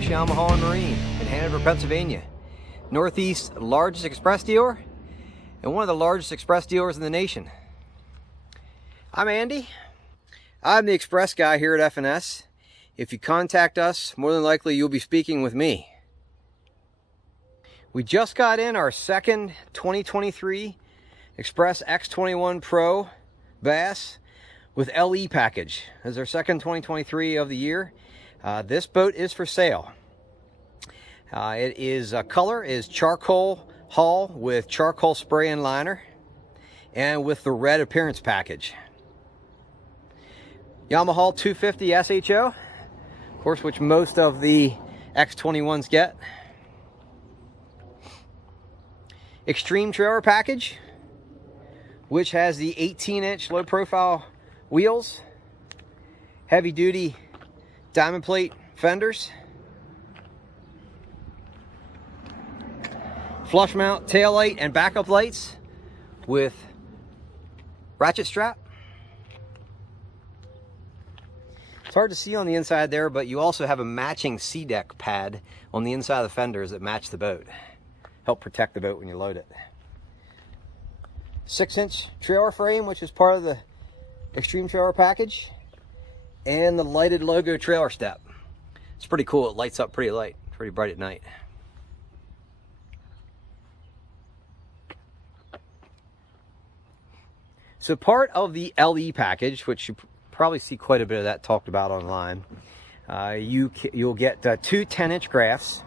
F&SYamaha and Marine in Hanover, Pennsylvania. Northeast's largest express dealer and one of the largest express dealers in the nation. I'm Andy. I'm the express guy here at F&S. If you contact us, more than likely you'll be speaking with me. We just got in our second 2023 Xpress X21 Pro Bass with LE package. This is our second 2023 of the year. This boat is for sale. It is color is charcoal hull with charcoal spray and liner, and with the red appearance package. Yamaha 250 SHO, of course, which most of the X21s get. Xtreme trailer package, which has the 18-inch low profile wheels, heavy duty diamond plate fenders, flush mount tail light and backup lights with ratchet strap. It's hard to see on the inside there, but you also have a matching SeaDek pad on the inside of the fenders that match the boat. Help protect the boat when you load it. 6-inch trailer frame, which is part of the Xtreme trailer package, and the lighted logo trailer step. It's pretty cool. It lights up pretty light, pretty bright at night. So part of the LE package, which you probably see quite a bit of that talked about online, you'll get two 10-inch graphs.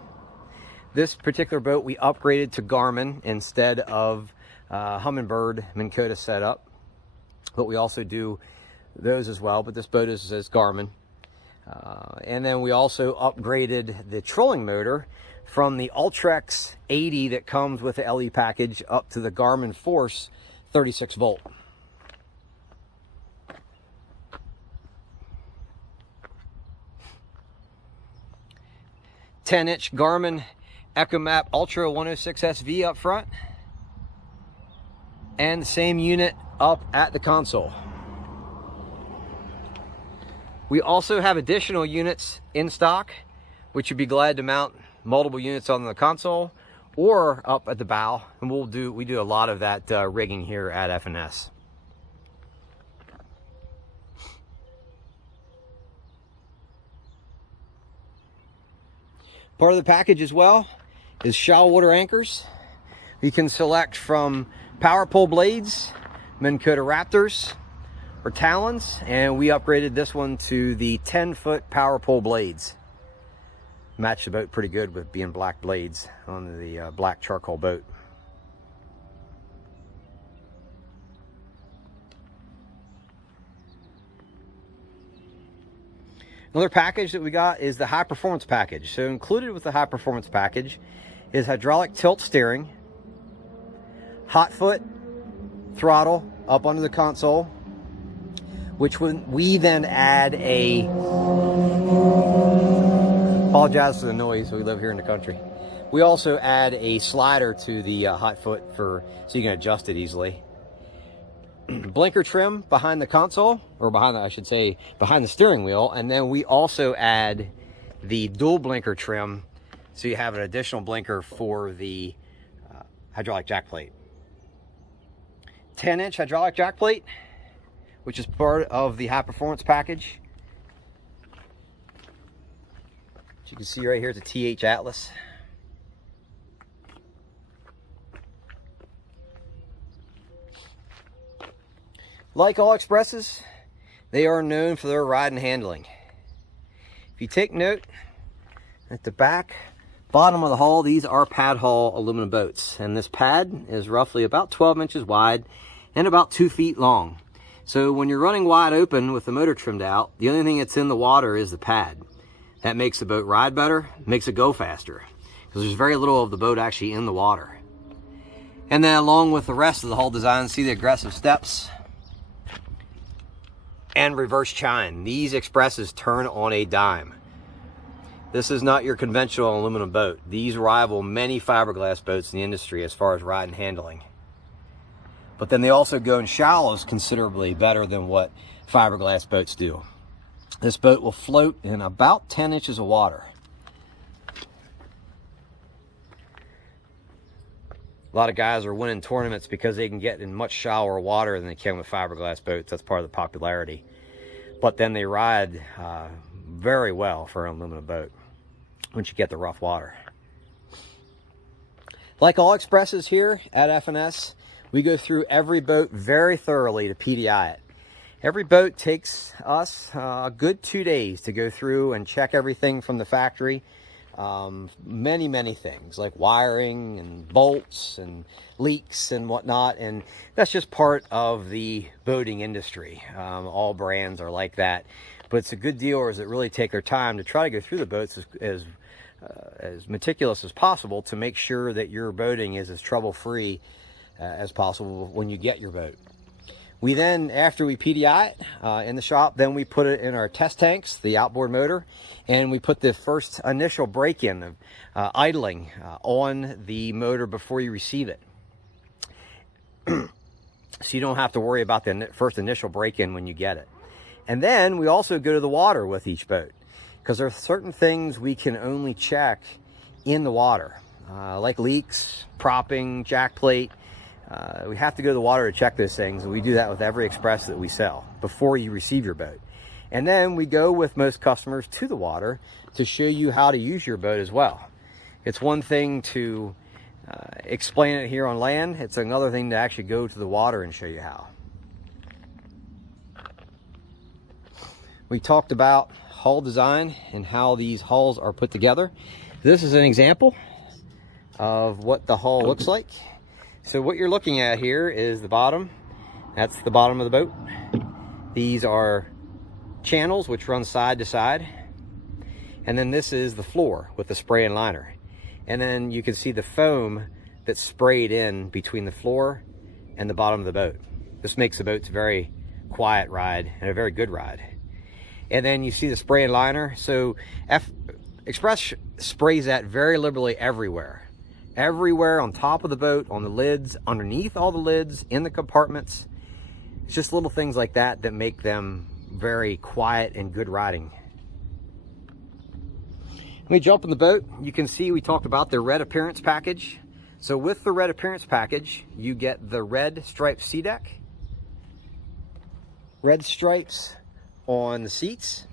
This particular boat we upgraded to Garmin instead of Humminbird Minn Kota setup, but we also do those as well, but this boat is Garmin. And then we also upgraded the trolling motor from the Ultrex 80 that comes with the LE package up to the Garmin Force 36 volt. "10-inch Garmin Echomap Ultra 106 SV up front, and the same unit up at the console. We also have additional units in stock, which you'd be glad to mount multiple units on the console or up at the bow, and we do a lot of that rigging here at F&S. Part of the package as well is shallow water anchors. You can select from Powerpole blades, Minn Kota Raptors, or Talons, and we upgraded this one to the 10-foot Powerpole blades. Match the boat pretty good with being black blades on the black charcoal boat. Another package that we got is the high performance package. So included with the high performance package is hydraulic tilt steering, hot foot throttle up under the console, which we then add a, apologize for the noise, we live here in the country. We also add a slider to the hot foot so you can adjust it easily. Blinker trim behind the console, or behind the steering wheel, and then we also add the dual blinker trim, so you have an additional blinker for the hydraulic jack plate. 10-inch hydraulic jack plate, which is part of the high performance package. As you can see right here, it's a TH Atlas. Like all Expresses, they are known for their ride and handling. If you take note, at the bottom of the hull, these are pad hull aluminum boats, and this pad is roughly about 12 inches wide and about 2 feet long. So when you're running wide open with the motor trimmed out, the only thing that's in the water is the pad. That makes the boat ride better, makes it go faster, because there's very little of the boat actually in the water. And then along with the rest of the hull design, see the aggressive steps and reverse chine. These Expresses turn on a dime. This is not your conventional aluminum boat. These rival many fiberglass boats in the industry as far as ride and handling. But then they also go in shallows considerably better than what fiberglass boats do. This boat will float in about 10 inches of water. A lot of guys are winning tournaments because they can get in much shallower water than they can with fiberglass boats. That's part of the popularity. But then they ride very well for an aluminum boat once you get the rough water. Like all Expresses here at F&S, we go through every boat very thoroughly to PDI it. Every boat takes us a good 2 days to go through and check everything from the factory. Many things like wiring and bolts and leaks and whatnot, and that's just part of the boating industry. All brands are like that, but it's a good dealers that really take their time to try to go through the boats as meticulous as possible to make sure that your boating is as trouble-free as possible when you get your boat. We then, after we PDI it in the shop, then we put it in our test tanks, the outboard motor, and we put the first initial break-in of idling on the motor before you receive it. So you don't have to worry about the first initial break-in when you get it. And then we also go to the water with each boat, because there are certain things we can only check in the water, like leaks, propping, jack plate. We have to go to the water to check those things, and we do that with every Express that we sell before you receive your boat. And then we go with most customers to the water to show you how to use your boat as well. It's one thing to explain it here on land. It's another thing to actually go to the water and show you how. We talked about hull design and how these hulls are put together. This is an example of what the hull looks like. So what you're looking at here is the bottom. That's the bottom of the boat. These are channels which run side to side. And then this is the floor with the spray and liner. And then you can see the foam that's sprayed in between the floor and the bottom of the boat. This makes the boat's a very quiet ride and a very good ride. And then you see the spray and liner. So Express sprays that very liberally everywhere. Everywhere on top of the boat, on the lids, underneath all the lids, in the compartments. It's just little things like that that make them very quiet and good riding. When we jump in the boat, you can see we talked about the red appearance package. So with the red appearance package, you get the red striped SeaDek, red stripes on the seats,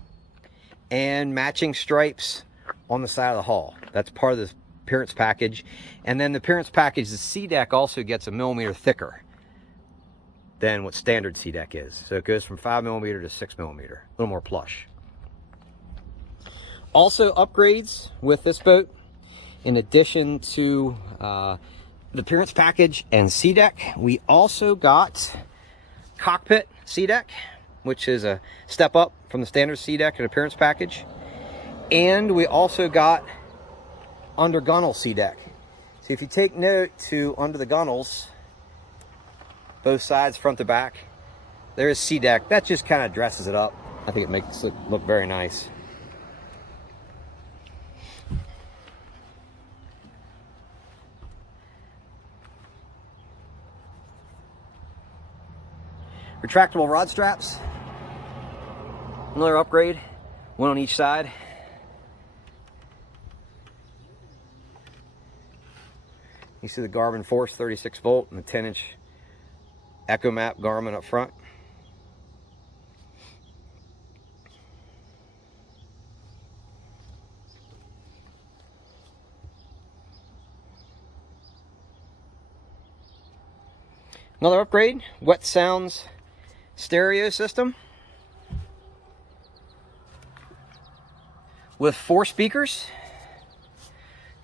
and matching stripes on the side of the hull. That's part of the appearance package. And then the appearance package, the SeaDek also gets a millimeter thicker than what standard SeaDek is. So it goes from 5mm to 6mm, a little more plush. Also upgrades with this boat, in addition to the appearance package and SeaDek, we also got cockpit SeaDek, which is a step up from the standard SeaDek and appearance package. And we also got under gunnel SeaDek. So if you take note to under the gunnels, both sides, front to back, there is SeaDek. That just kind of dresses it up. I think it makes it look very nice. Retractable rod straps, another upgrade, one on each side. You see the Garmin Force 36 volt and the 10-inch Echomap Garmin up front. Another upgrade, Wet Sounds stereo system with 4 speakers.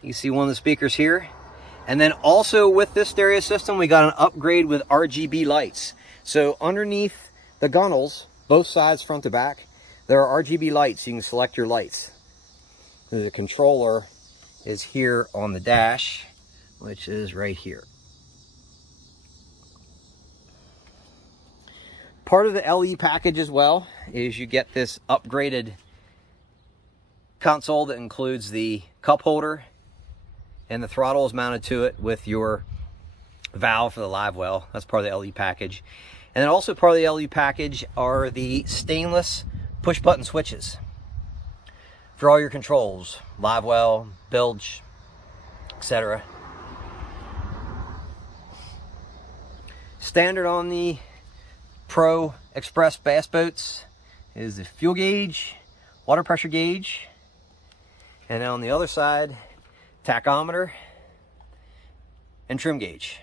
You can see one of the speakers here. And then also with this stereo system, we got an upgrade with RGB lights. So underneath the gunnels, both sides, front to back, there are RGB lights. You can select your lights. The controller is here on the dash, which is right here. Part of the LE package as well is you get this upgraded console that includes the cup holder, and the throttle is mounted to it with your valve for the livewell. That's part of the LE package. And then also part of the LE package are the stainless push button switches for all your controls, livewell, bilge, etc. Standard on the Pro Express bass boats is the fuel gauge, water pressure gauge, and on the other side, tachometer and trim gauge.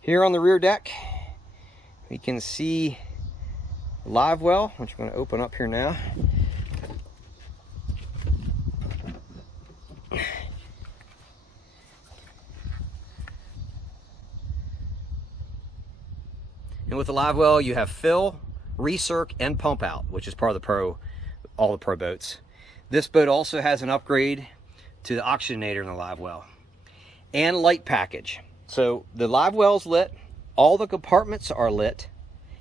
Here on the rear deck, we can see live well, which I'm going to open up here now. And with the live well, you have fill, recirc, and pump out, which is part of the all the Pro boats. This boat also has an upgrade to the oxygenator in the live well and light package. So the live well's lit, all the compartments are lit,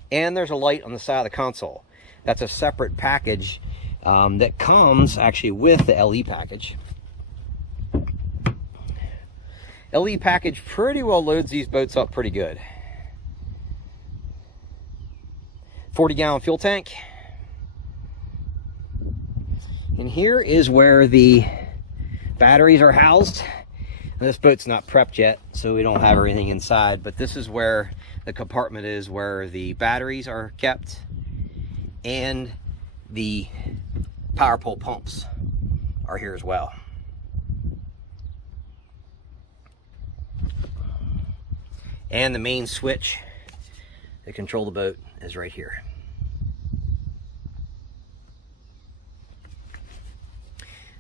and there's a light on the side of the console. That's a separate package that comes actually with the LE package. LE package pretty well loads these boats up pretty good. 40-gallon fuel tank. And here is where the batteries are housed. This boat's not prepped yet, so we don't have everything inside, but this is where the compartment is, where the batteries are kept and the power pole pumps are here as well. And the main switch to control the boat is right here.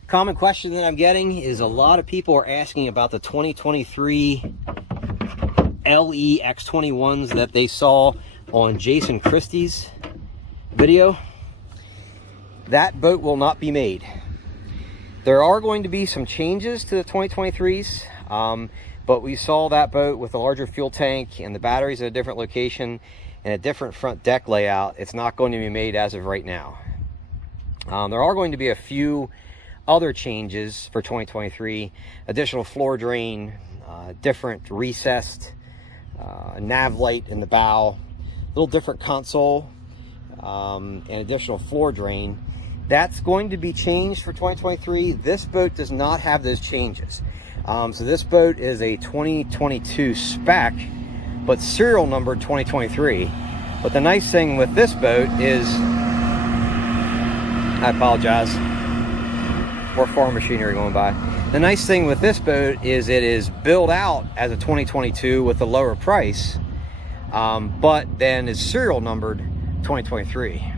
Common question that I'm getting is a lot of people are asking about the 2023 LE X21s that they saw on Jason Christie's video. That boat will not be made. There are going to be some changes to the 2023s, but we saw that boat with a larger fuel tank and the batteries at a different location and a different front deck layout. It's not going to be made as of right now. There are going to be a few other changes for 2023, additional floor drain, different recessed nav light in the bow, a little different console, and additional floor drain. That's going to be changed for 2023. This boat does not have those changes. So this boat is a 2022 spec, but serial numbered 2023. But the nice thing with this boat is, I apologize, more farm machinery going by. The nice thing with this boat is it is billed out as a 2022 with a lower price, but then is serial numbered 2023.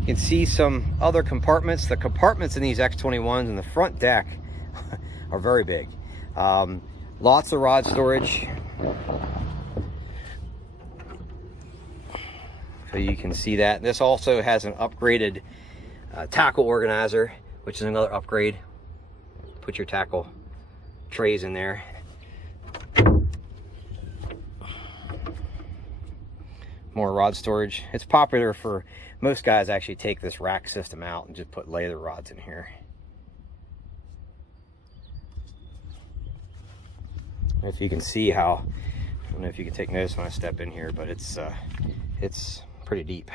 You can see some other compartments. The compartments in these X21s in the front deck are very big. Lots of rod storage. So you can see that. This also has an upgraded tackle organizer, which is another upgrade. Put your tackle trays in there. More rod storage. It's popular for most guys actually take this rack system out and just put laser rods in here. If you can see how, I don't know if you can take notice when I step in here, but it's pretty deep.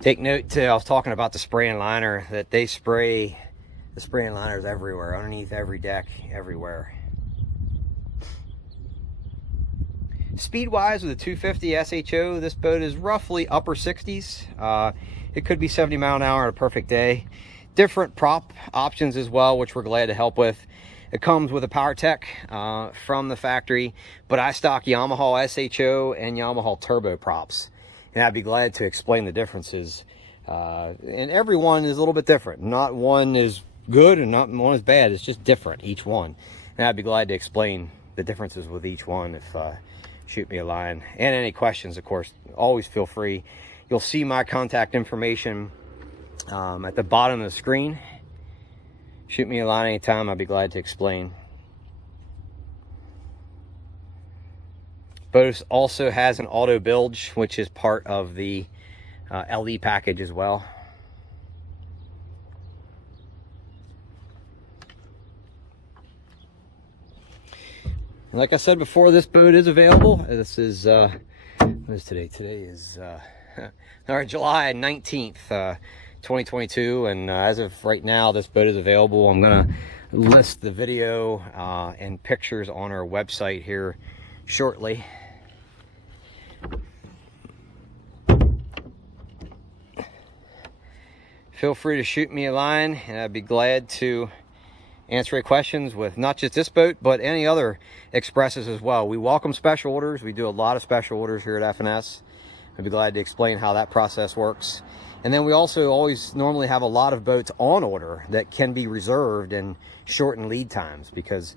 Take note too, I was talking about the spray and liner, that they spray the spray and liners everywhere, underneath every deck, everywhere. Speed wise, with a 250 SHO, this boat is roughly upper 60s. It could be 70 mile an hour on a perfect day. Different prop options as well, which we're glad to help with. It comes with a power tech from the factory, but I stock Yamaha SHO and Yamaha turbo props, and I'd be glad to explain the differences. And every one is a little bit different. Not one is good and not one is bad. It's just different, each one. And I'd be glad to explain the differences with each one if shoot me a line. And any questions, of course, always feel free. You'll see my contact information at the bottom of the screen. Shoot me a line anytime, I'd be glad to explain. Boat also has an auto bilge, which is part of the LE package as well. And like I said before, this boat is available. This is, what is today? Today is July 19th, 2022. And as of right now, this boat is available. I'm going to list the video and pictures on our website here shortly. Feel free to shoot me a line, and I'd be glad to answer any questions with not just this boat, but any other Xpresses as well. We welcome special orders. We do a lot of special orders here at F&S. I'd be glad to explain how that process works. And then we also always normally have a lot of boats on order that can be reserved and shorten lead times, because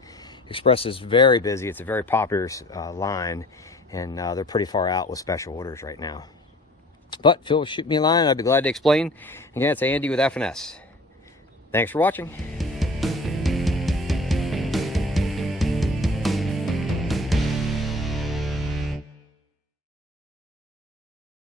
Xpress is very busy. It's a very popular line, and they're pretty far out with special orders right now. But feel free to shoot me a line. I'd be glad to explain. Again, it's Andy with F&S. Thanks for watching.